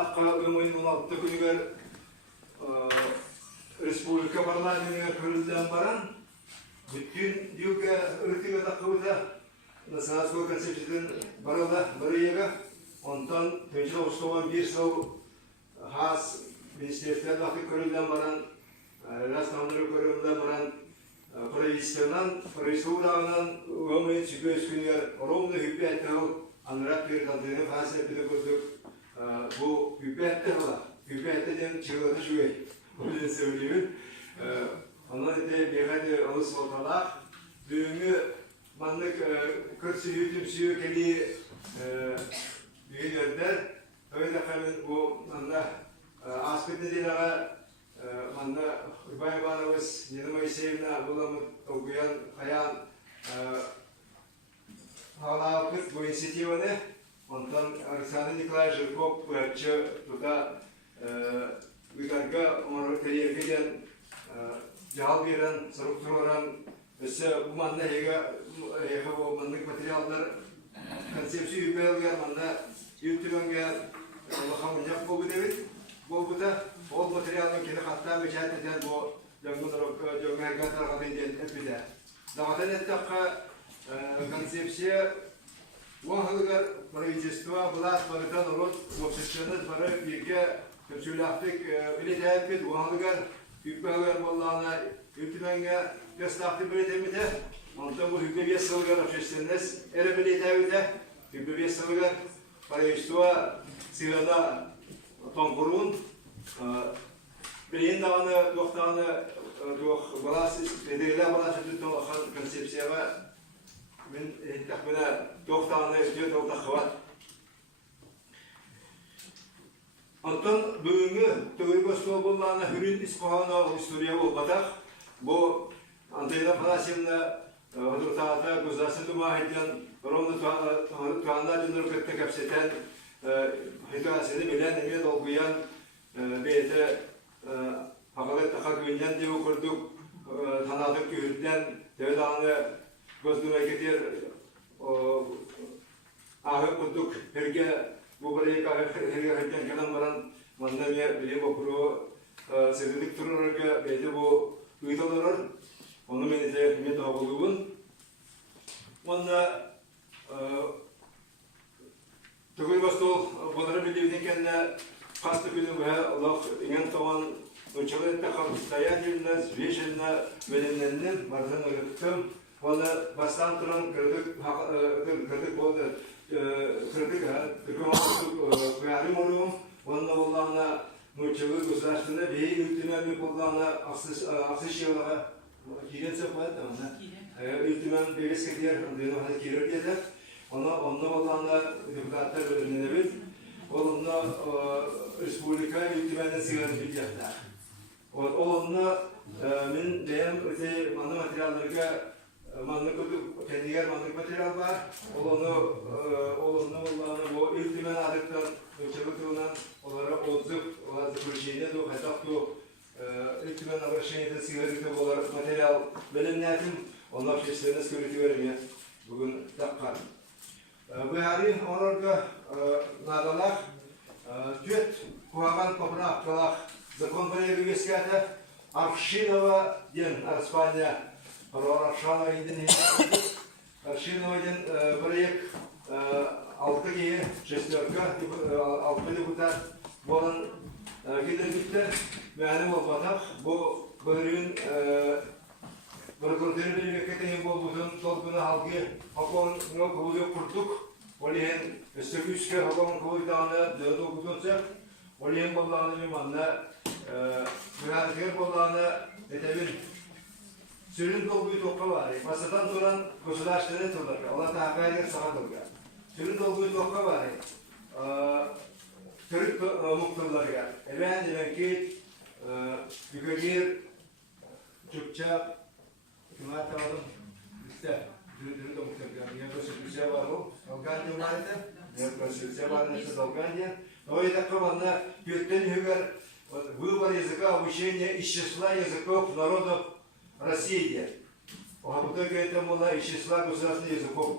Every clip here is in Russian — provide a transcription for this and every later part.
Aqqa ömün 16 günüger Respublika Parlamentine körüldен baran bütün diyorga ırkıga takıvda Nasyonal konsepsiyonun barada barıyaga ondan tecrübe oluşturan bir sınav has ministerler vakti körüldен baran Rastamları körüldен baran Provisyondan ömün sübüs günüger Romlu hübbiyette anırak bir kaldığını fazla bir de gördük. Bu hübbiyette var. Hübbiyette çıkıldı şu şey. O yüzden söyleyeyim. Ondan öte bir hadi alış ortalar. Düğümü manlık kırsı hüttüm suyu keliği büyüyorlar. Öyle kalın bu manda aspet nedeniyle manda Urbay Bağlamız yanıma isimle bulamı okuyan kayan hala bu inisiyatifini ondan Alexander Nikolaevich Zhirkov bırakçı tuta uygarga onu teriyergeden cahal veren, strukturan ise bu manda hega bu mandık materyallar konsepsiyo yübelgen manda yürütülgen Allah'ın bu devlet bu da o materyalın kendi hatta mücadele eden bu jangın herkese tarafından epide. Dağıtan ettikka konsepsiyo Вахлыгар правительство власть барыдан урод общественный бары бирге көпчүлактык билет бит вахлыгар үппөгөр боллана үтүмөнгө көстакты билет эмите онтон бу үппөге сылгар общественность эре билет эвите үппөге сылгар правительство сыгада томкурун билен даганы доктаны док баласы эдегелер баласы түтөн концепцияга من تقبل توقتنا جد وتخوات. Anton bugünkü Türkiye Bollarına hürün ispahana historia olmadak. Bu Antayda Falasiyonda Hadırtağda gözlersin dumahiden Romlu Tuğanlar Cundur Kırkta kapseten hikayesini bilen emniyet okuyan beyde hakalet takak günden diye okurduk. Tanıdık hürden devdanı Gözlüğe getir, ahır kurduk, herge bu buraya hergen kalan varan mandalya bile bakuru sevdik turlarga bence bu uydalar, onu menece hizmet ağırlığın, onda Türkiye bastol bunları bildiğinden kendine kastı günü ve Allah inen tavan ölçüleri takımdayan yerine, süreçlerine verenlerinin varlığını öğrettim. Valla bastan turan kırdık oldu, kırdık ha, kıyarım oluyorum. Valla Allah'ına müçevir gözlerinde bir ültümen bir Allah'ına aksız şey olarak kiren sepayet tamam. Ültümen bir eskiler, diyor hadi kirer diyorlar. Ona Allah'ına deputatlar öğrenebilir. Onunla Respublika ültümenden sigara bilecekler. Onunla min benim öte manı materyallarga manlık kendiler manlık materyal var. Onu bu iltimen adıktan ölçülükten onlara odzuk, onlara kurşeyne de hatta bu iltimen arşeyne de sigarete olarak materyal bilimlerim onlar şeylerine söylüyorum ya bugün takkan. Bu hari orada nadalar tüet kuaban poprak kalak zakon böyle bir geskete Arşinova diyen İspanya Arşinova indin Arşinova'dan buraya 6 giyi şestörka 6 deputat bolan giderlikler benim olmadak bu bölümün bölümleri bir vekilin bu bütün topluluğun halkı hakon kabul kurduk. Olihen Östürküske hakon kabul dağına dördü okudunca Olihen bollağını limanla mühendisler bollağını edebilir. Sürün dolguyu topla var. Masadan duran koşulaştığını tutulur. Allah tahakkayla sağa durur. Sürün dolguyu topla var. Kırık muhtarlar ya. Efendim ki yukarı Türkçe kime atalım? İşte sürün de muhtarlar. Yaklaşık bir şey var o. Dalgancı var ise. Yaklaşık bir şey var ise dalgancı. O yüzden kamanla gökten hüver выбор языка обучения из числа языков народов России. А в итоге это было из числа государственных языков.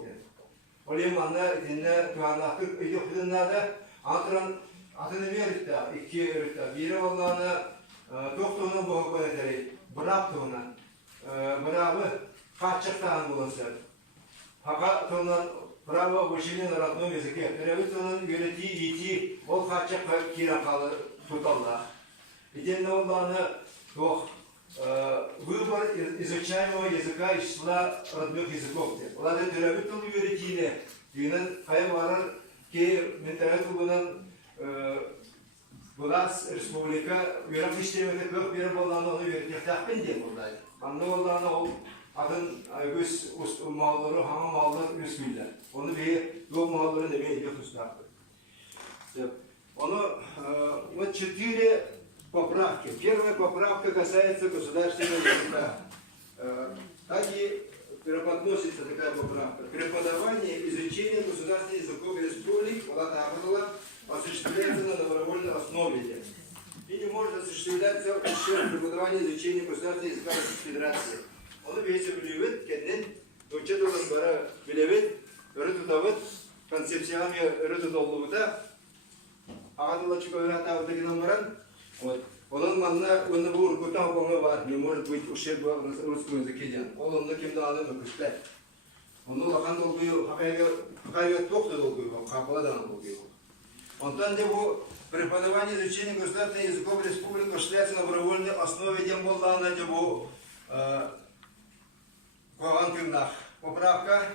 Олим ана dinle tuhanaklık ediyor. Надо антран Atını verdi, iki verdi. Biri olanı doktorunun bu hükümetleri bıraktığına, bırakı kaçıktan bulunsa. Fakat onun bravo bu şeyin arattığı языке. Terörist onun yönettiği iti, o kaçık kirakalı tutarlar. Идем на уланы, выбор изучаемого языка из числа родных языков. Улады терапевтул юридине, динен хайварар ке менталиту булас республика юридически как бир боланы оны юридихтахпен деп улады. Анны уланы ол атын өз маллары, хама маллар өз күйлер. Оны бе дом маллары не бе устапты. Оно вот 4 поправки. Первая поправка касается государственного языка. Так и преподносится такая поправка. Преподавание, изучение государственных языков республик осуществляется на добровольной основе. И не может осуществляться преподавание, изучение государственного языка Российской Федерации. Он весь влюбит, кеннен, учет olan bara влюбит, рытутавит, концепциями рытутоллугута, Ағадылы чүкөйі атауды номеран. Onun manna onu bu urkutan hukuma var. Ne может быть ушиб в русском языке ден. Он кимде алымы күшпәт. Onu лақан долгую, хакайгат тоқты долгую, хапаладан долгую. Онтан де bu преподавание изучения государственных языков республики осуществляется на добровольной основе ден боллана де bu поправка.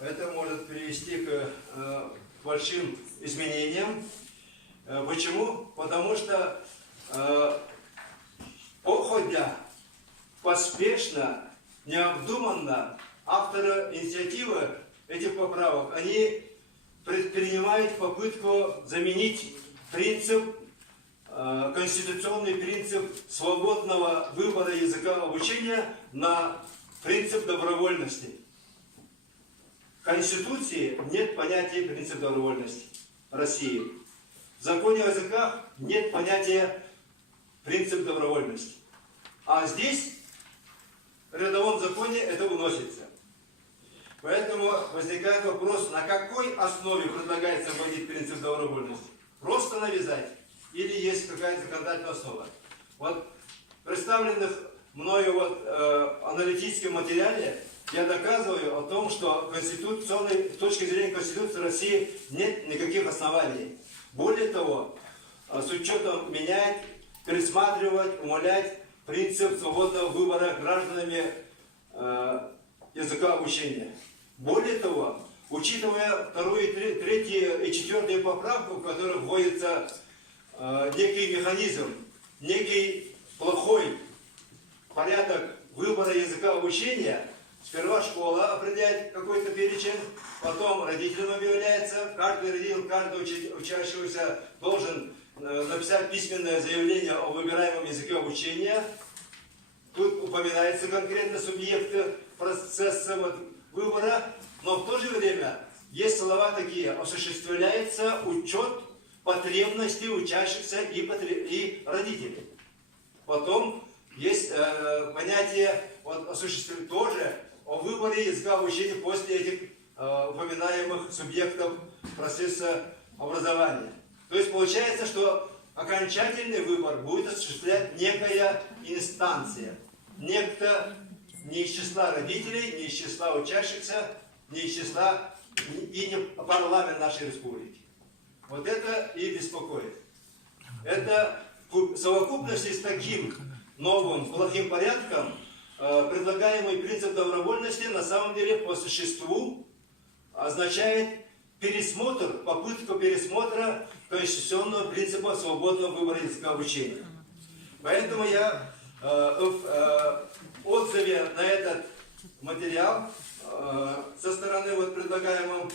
Это может привести к большим изменениям. Почему? Потому что походя, поспешно, необдуманно авторы инициативы этих поправок, они предпринимают попытку заменить принцип, конституционный принцип свободного выбора языка обучения на принцип добровольности. В Конституции нет понятия принципа добровольности России. В законе о языках нет понятия принцип добровольности. А здесь, в рядовом законе, это выносится. Поэтому возникает вопрос, на какой основе предлагается вводить принцип добровольности? Просто навязать? Или есть какая-то законодательная основа? Вот в представленных мною аналитическом материале я доказываю о том, что с точки зрения Конституции России нет никаких оснований. Более того, с учетом менять, пересматривать, умалять принцип свободного выбора гражданами языка обучения. Более того, учитывая 2, 3 и 4 поправку, в которых вводится некий механизм, некий плохой порядок выбора языка обучения, сперва школа определяет какой-то перечень, потом родителям объявляется, каждый родитель, каждый учащийся должен написать письменное заявление о выбираемом языке обучения. Тут упоминаются конкретно субъекты процесса выбора, но в то же время есть слова такие: осуществляется учет потребностей учащихся и родителей. Потом есть понятие осуществлять тоже о выборе языка обучения после этих упоминаемых субъектов процесса образования. То есть получается, что окончательный выбор будет осуществлять некая инстанция. Некто не из числа родителей, не из числа учащихся, не из числа и не парламент нашей республики. Вот это и беспокоит. Это в совокупности с таким новым плохим порядком предлагаемый принцип добровольности на самом деле по существу означает пересмотр, попытку пересмотра конституционного принципа свободного выбора языка обучения. Поэтому я в отзыве на этот материал со стороны предлагаемого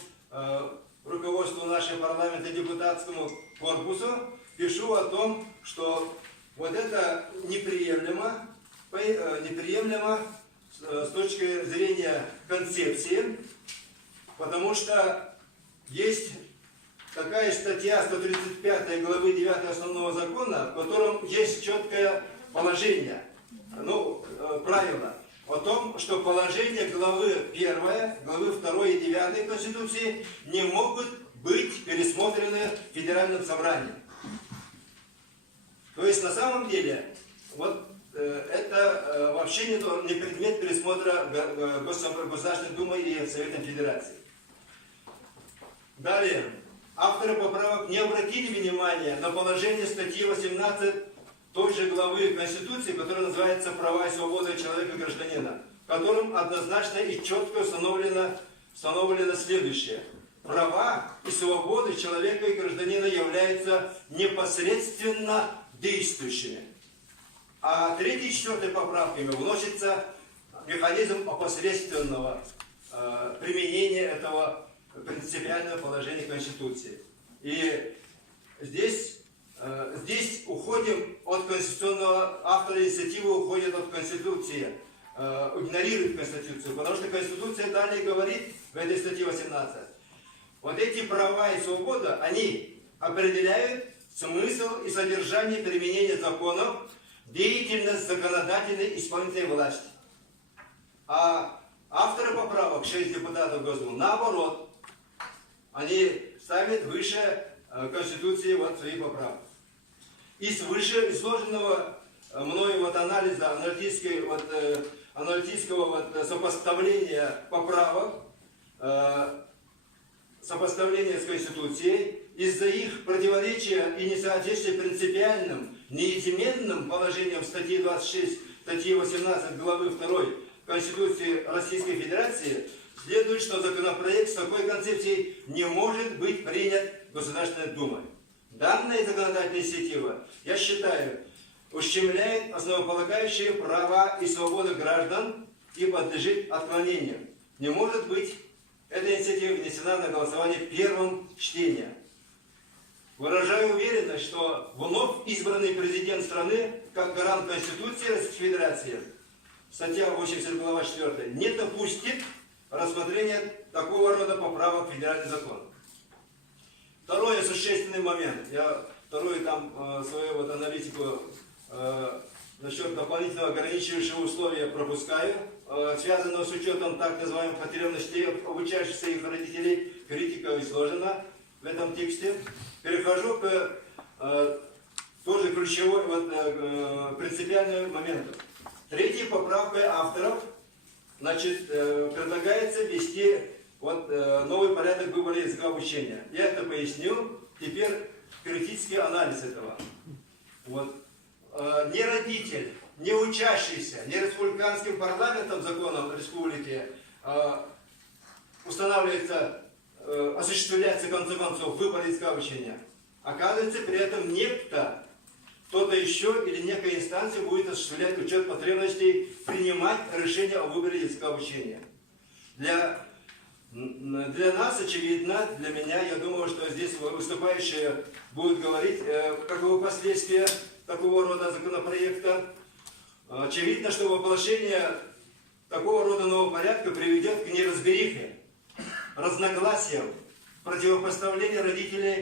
руководству нашего парламента депутатскому корпусу пишу о том, что вот это неприемлемо с точки зрения концепции, потому что есть такая статья 135 главы 9 основного закона, в котором есть четкое положение, правило о том, что положения главы 1, главы 2 и 9 Конституции не могут быть пересмотрены Федеральным собранием. То есть на самом деле вот это вообще не предмет пересмотра Государственной Думы и Советом Федерации. Далее. Авторы поправок не обратили внимания на положение статьи 18 той же главы Конституции, которая называется «Права и свободы человека и гражданина», в котором однозначно и четко установлено следующее. Права и свободы человека и гражданина являются непосредственно действующими. А 3 и 4 поправками вносится механизм опосредственного применения этого принципиального положения Конституции. И здесь уходим от конституционного, автора инициативы уходит от Конституции, игнорирует Конституцию, потому что Конституция далее говорит в этой статье 18, вот эти права и свободы, они определяют смысл и содержание применения законов, деятельность законодательной и исполнительной власти. А авторы поправок, 6 депутатов Госдумы, наоборот, они ставят выше Конституции вот свои поправки. Из вышеизложенного мною вот анализа, аналитического сопоставления поправок, сопоставления с Конституцией, из-за их противоречия и несоответствия принципиальным, неизменным положениям статьи 26, статьи 18 главы 2 Конституции Российской Федерации, следует, что законопроект с такой концепцией не может быть принят Государственной Думой. Данная законодательная инициатива, я считаю, ущемляет основополагающие права и свободы граждан и подлежит отклонению. Не может быть эта инициатива внесена на голосование в первом чтении. Выражаю уверенность, что вновь избранный президент страны, как гарант Конституции Российской Федерации, статья 80 глава 4, не допустит рассмотрения такого рода поправок в федеральный закон. Второй существенный момент. Я вторую свою вот аналитику насчет дополнительного ограничивающего условия пропускаю, связанного с учетом так называемых потребностей обучающихся их родителей. Критика изложена в этом тексте. Перехожу к тоже ключевой принципиальным моменту. 3 поправкой авторов, значит, предлагается ввести новый порядок выбора языка обучения. Я это поясню. Теперь критический анализ этого. Ни родитель, ни учащийся, ни республиканским парламентом, законом республики устанавливается, осуществляется, в конце концов, выбор языка обучения. Оказывается, при этом некто, кто-то еще или некая инстанция будет осуществлять учет потребностей, принимать решение о выборе языка обучения. Для нас, очевидно, для меня, я думаю, что здесь выступающие будут говорить, каковы последствия такого рода законопроекта. Очевидно, что воплощение такого рода нового порядка приведет к неразберихе, разногласиям, противопоставлению родителей